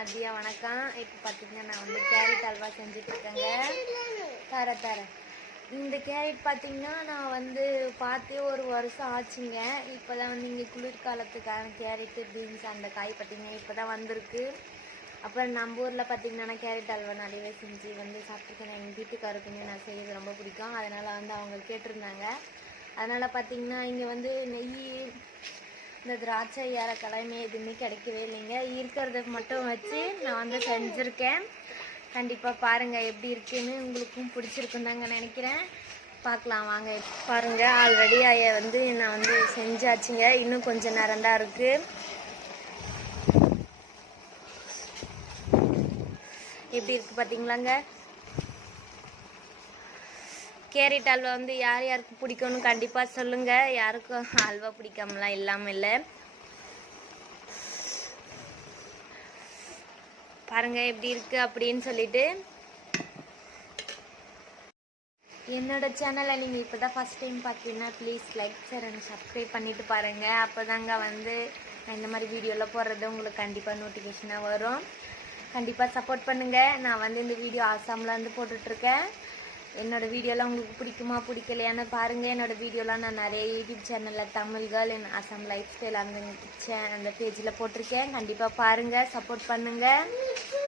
மதிய வணக்கம். இப்போ பார்த்தீங்கன்னா நான் வந்து கேரட் அல்வா செஞ்சுட்டு இருக்கேங்க. தரேன். இந்த கேரட் பார்த்தீங்கன்னா நான் வந்து பார்த்தே ஒரு வருஷம் ஆச்சுங்க. இப்போ தான் வந்து இங்கே குளிர்காலத்துக்கான கேரட்டு பீன்ஸ் அந்த காய் பார்த்தீங்கன்னா இப்போ தான் வந்திருக்கு. அப்புறம் நம்ம ஊரில் பார்த்தீங்கன்னா கேரட் அல்வா நிறையவே செஞ்சு வந்து சாப்பிட்ருக்கேன். எங்கள் வீட்டுக்காருக்குமே நான் செய்கிறது ரொம்ப பிடிக்கும். அதனால் வந்து அவங்க கேட்டிருந்தாங்க. அதனால் பார்த்தீங்கன்னா இங்கே வந்து நெய், இந்த திராட்சை, ஏலக்காய்மே எதுவுமே கிடைக்கவே இல்லைங்க. இருக்கிறத மட்டும் வச்சு நான் வந்து செஞ்சுருக்கேன். கண்டிப்பாக பாருங்கள் எப்படி இருக்குன்னு. உங்களுக்கும் பிடிச்சிருக்குன்னு தாங்க நினைக்கிறேன். பார்க்கலாம் வாங்க. பாருங்கள் ஆல்ரெடி வந்து நான் வந்து செஞ்சாச்சுங்க. இன்னும் கொஞ்சம் நேரம் தான் இருக்குது. எப்படி இருக்குது பார்த்தீங்களாங்க. கேரட் அல்வா வந்து யார் யாருக்கு பிடிக்கும்னு கண்டிப்பாக சொல்லுங்கள். யாருக்கும் அல்வா பிடிக்காமலாம் இல்லாமல் இல்லை. பாருங்கள் எப்படி இருக்குது அப்படின்னு சொல்லிட்டு. என்னோட சேனலை நீங்கள் இப்போ தான் ஃபஸ்ட் டைம் பார்த்தீங்கன்னா please like, share and subscribe பண்ணிவிட்டு பாருங்கள். அப்போ தாங்க வந்து நான் இந்த மாதிரி வீடியோவில் போடுறது உங்களுக்கு கண்டிப்பாக நோட்டிஃபிகேஷனாக வரும். கண்டிப்பாக சப்போர்ட் பண்ணுங்கள். நான் வந்து இந்த வீடியோ ஆசாமில் வந்து போட்டுட்ருக்கேன். என்னோடய வீடியோலாம் உங்களுக்கு பிடிக்குமா பிடிக்கலையான்னு பாருங்கள். என்னோடய வீடியோலாம் நான் நிறைய யூடியூப் சேனலில் தமிழ் கேர்ள் இன் அசாம் லைஃப் ஸ்டைல் அந்த பேஜில் போட்டிருக்கேன். கண்டிப்பாக பாருங்கள், சப்போர்ட் பண்ணுங்கள்.